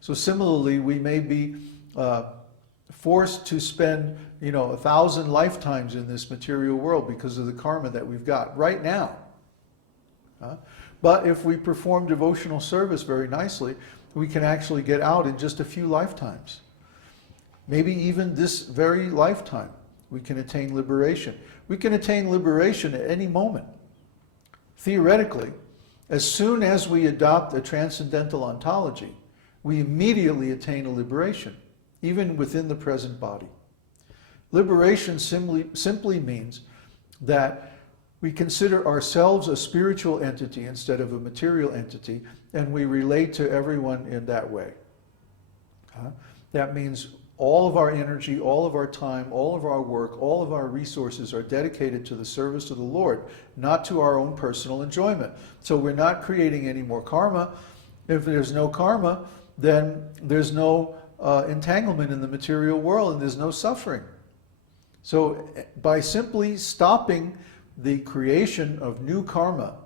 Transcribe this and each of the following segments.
So similarly, we may be forced to spend, 1,000 lifetimes in this material world because of the karma that we've got right now. But if we perform devotional service very nicely, we can actually get out in just a few lifetimes. Maybe even this very lifetime, we can attain liberation. We can attain liberation at any moment. Theoretically, as soon as we adopt a transcendental ontology, we immediately attain a liberation, even within the present body. Liberation simply means that we consider ourselves a spiritual entity instead of a material entity, and we relate to everyone in that way. That means all of our energy, all of our time, all of our work, all of our resources are dedicated to the service of the Lord, not to our own personal enjoyment. So we're not creating any more karma. If there's no karma, then there's no entanglement in the material world and there's no suffering. So by simply stopping the creation of new karma,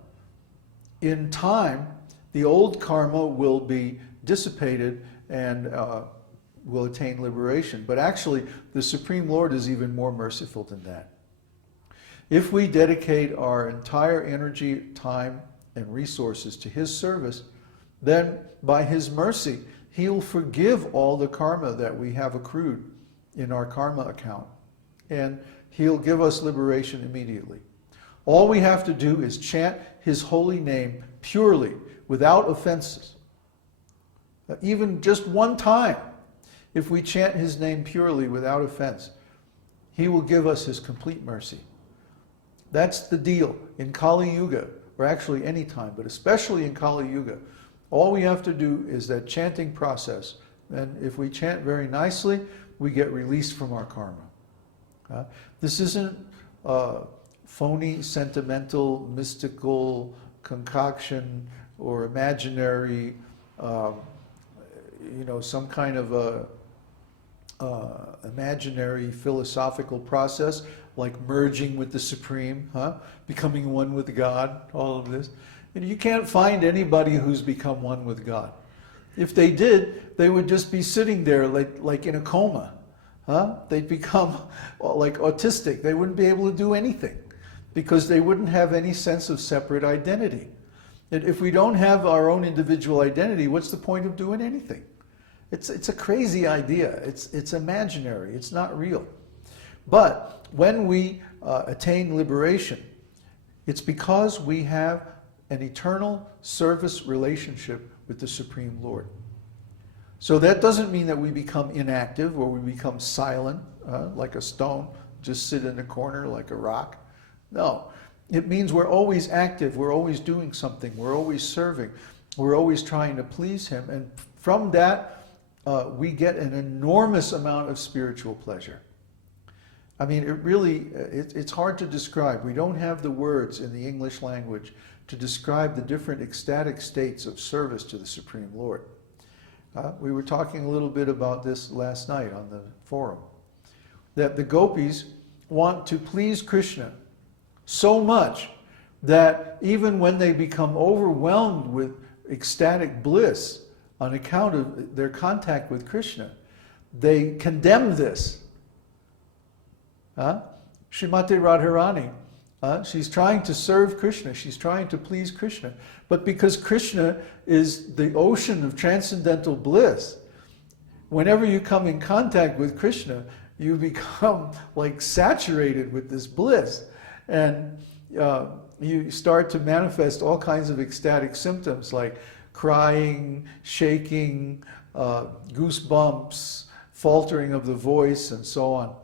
in time, the old karma will be dissipated and will attain liberation. But actually, the Supreme Lord is even more merciful than that. If we dedicate our entire energy, time, and resources to His service, then by His mercy, He'll forgive all the karma that we have accrued in our karma account. And He'll give us liberation immediately. All we have to do is chant His holy name purely, without offenses. Even just one time, if we chant His name purely, without offense, He will give us His complete mercy. That's the deal. In Kali Yuga, or actually any time, but especially in Kali Yuga, all we have to do is that chanting process. And if we chant very nicely, we get released from our karma. This isn't phony, sentimental, mystical concoction or imaginary, some kind of a imaginary philosophical process like merging with the Supreme, becoming one with God, all of this. And you can't find anybody who's become one with God. If they did, they would just be sitting there like in a coma. They'd become like autistic. They wouldn't be able to do anything because they wouldn't have any sense of separate identity. And if we don't have our own individual identity, what's the point of doing anything? It's a crazy idea. It's imaginary. It's not real. But when we attain liberation, it's because we have an eternal service relationship with the Supreme Lord. So that doesn't mean that we become inactive or we become silent, like a stone, just sit in a corner like a rock. No, it means we're always active, we're always doing something, we're always serving, we're always trying to please Him, and from that we get an enormous amount of spiritual pleasure. I mean, it's hard to describe. We don't have the words in the English language to describe the different ecstatic states of service to the Supreme Lord. We were talking a little bit about this last night on the forum, that the gopis want to please Krishna so much that even when they become overwhelmed with ecstatic bliss on account of their contact with Krishna, they condemn this. Srimati Radharani, she's trying to serve Krishna, she's trying to please Krishna, but because Krishna is the ocean of transcendental bliss, whenever you come in contact with Krishna, you become like saturated with this bliss, and you start to manifest all kinds of ecstatic symptoms like crying, shaking, goosebumps, faltering of the voice, and so on.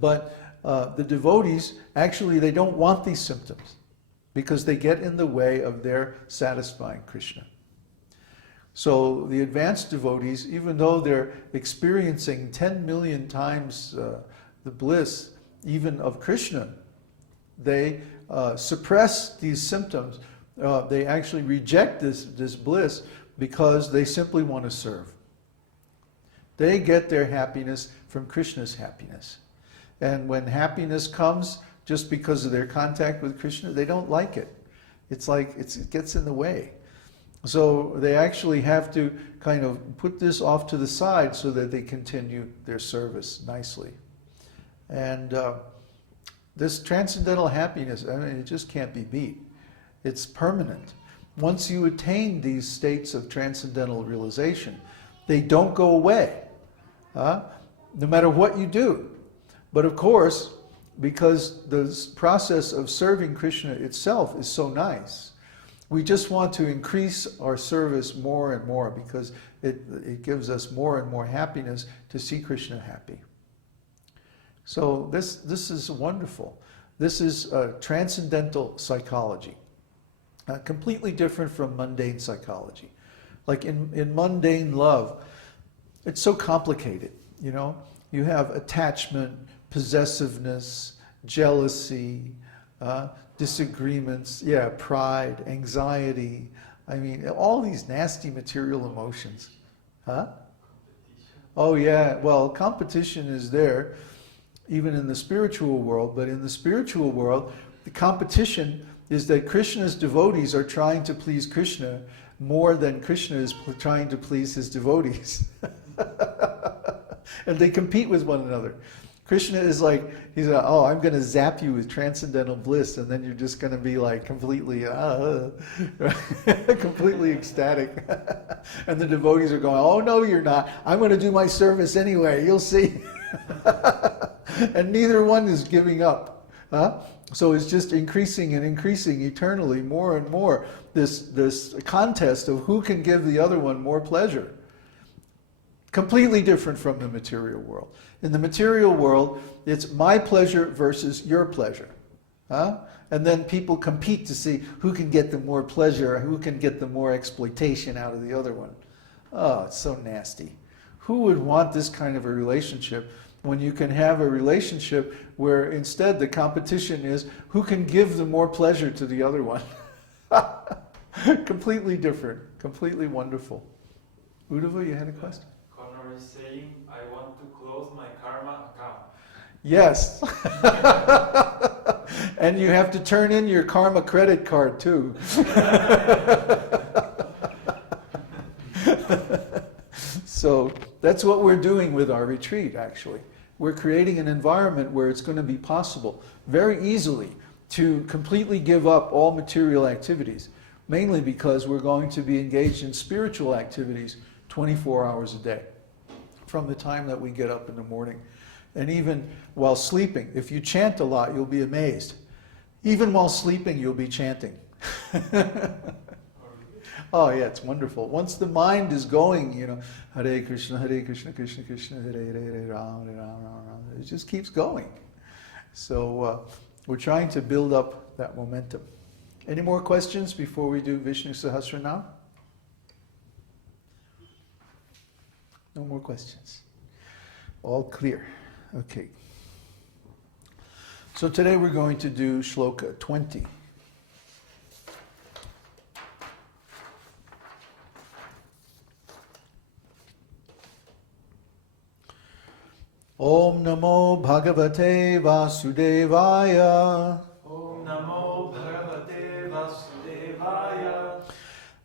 But the devotees, actually, they don't want these symptoms because they get in the way of their satisfying Krishna. So the advanced devotees, even though they're experiencing 10 million times the bliss even of Krishna, they suppress these symptoms. They actually reject this bliss because they simply want to serve. They get their happiness from Krishna's happiness. And when happiness comes just because of their contact with Krishna, they don't like it. It's like it gets in the way. So they actually have to kind of put this off to the side so that they continue their service nicely. And this transcendental happiness, I mean, it just can't be beat. It's permanent. Once you attain these states of transcendental realization, they don't go away, no matter what you do. But of course, because the process of serving Krishna itself is so nice, we just want to increase our service more and more because it gives us more and more happiness to see Krishna happy. So this is wonderful. This is transcendental psychology, completely different from mundane psychology. Like in mundane love, it's so complicated, you know. You have attachment, possessiveness, jealousy, disagreements, pride, anxiety. I mean, all these nasty material emotions. Huh? Oh yeah, well, competition is there, even in the spiritual world, but in the spiritual world, the competition is that Krishna's devotees are trying to please Krishna more than Krishna is trying to please his devotees. And they compete with one another. Krishna is like, he's like, oh, I'm going to zap you with transcendental bliss, and then you're just going to be like completely, completely ecstatic. And the devotees are going, oh no, you're not. I'm going to do my service anyway. You'll see. And neither one is giving up. So it's just increasing and increasing eternally, more and more. This contest of who can give the other one more pleasure. Completely different from the material world. In the material world, it's my pleasure versus your pleasure. And then people compete to see who can get the more pleasure, who can get the more exploitation out of the other one. Oh, it's so nasty. Who would want this kind of a relationship when you can have a relationship where instead the competition is who can give the more pleasure to the other one? Completely different, completely wonderful. Uddhava, you had a question? Connor is saying, I want to close my karma account. Yes. And you have to turn in your karma credit card too. So that's what we're doing with our retreat, actually. We're creating an environment where it's going to be possible very easily to completely give up all material activities, mainly because we're going to be engaged in spiritual activities 24 hours a day, from the time that we get up in the morning. And even while sleeping, if you chant a lot, you'll be amazed. Even while sleeping, you'll be chanting. Oh yeah, it's wonderful. Once the mind is going, you know, Hare Krishna, Krishna Krishna, Hare Hare, Hare Rama, Hare Rama, Rama Rama. It just keeps going. So we're trying to build up that momentum. Any more questions before we do Vishnu Sahasranam? No more questions. All clear. Okay. So today we're going to do Shloka 20. Om Namo Bhagavate Vasudevaya. Om Namo Bhagavate Vasudevaya.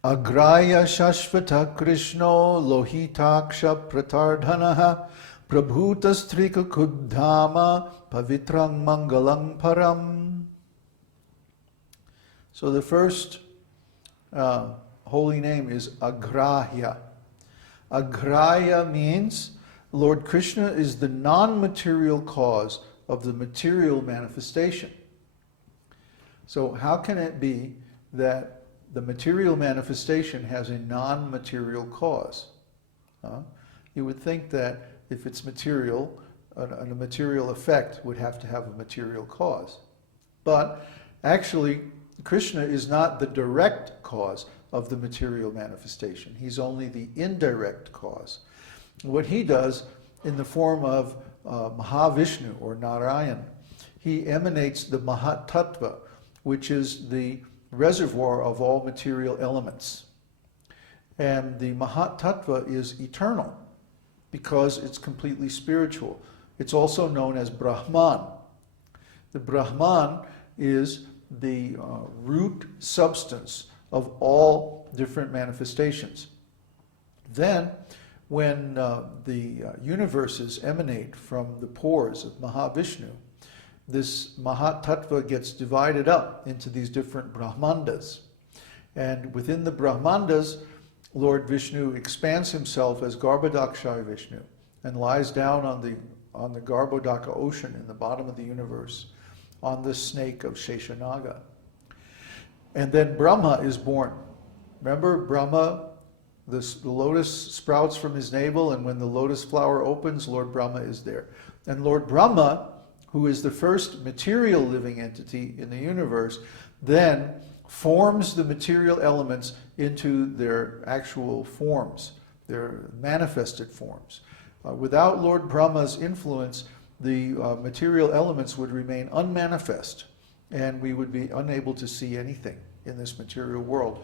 Agraya Shashvata Krishno Lohitaksha Pratardhanaha Prabhuta Kuddhama Pavitrang Mangalang Param. So the first holy name is Agrahya. Agrahya means Lord Krishna is the non-material cause of the material manifestation. So how can it be that the material manifestation has a non-material cause? You would think that if it's material, a material effect would have to have a material cause. But actually, Krishna is not the direct cause of the material manifestation. He's only the indirect cause. What he does in the form of Mahavishnu or Narayan, he emanates the Mahatattva, which is the reservoir of all material elements. And the Mahatattva is eternal because it's completely spiritual. It's also known as Brahman. The Brahman is the root substance of all different manifestations. Then, when the universes emanate from the pores of Mahavishnu, this Mahatattva gets divided up into these different Brahmandas. And within the Brahmandas, Lord Vishnu expands himself as Garbhodakshaya Vishnu and lies down on the Garbhodaka ocean in the bottom of the universe, on the snake of Sheshanaga. And then Brahma is born. Remember, Brahma, the lotus sprouts from his navel, and when the lotus flower opens, Lord Brahma is there. And Lord Brahma, who is the first material living entity in the universe, then forms the material elements into their actual forms, their manifested forms. Without Lord Brahma's influence, the material elements would remain unmanifest, and we would be unable to see anything in this material world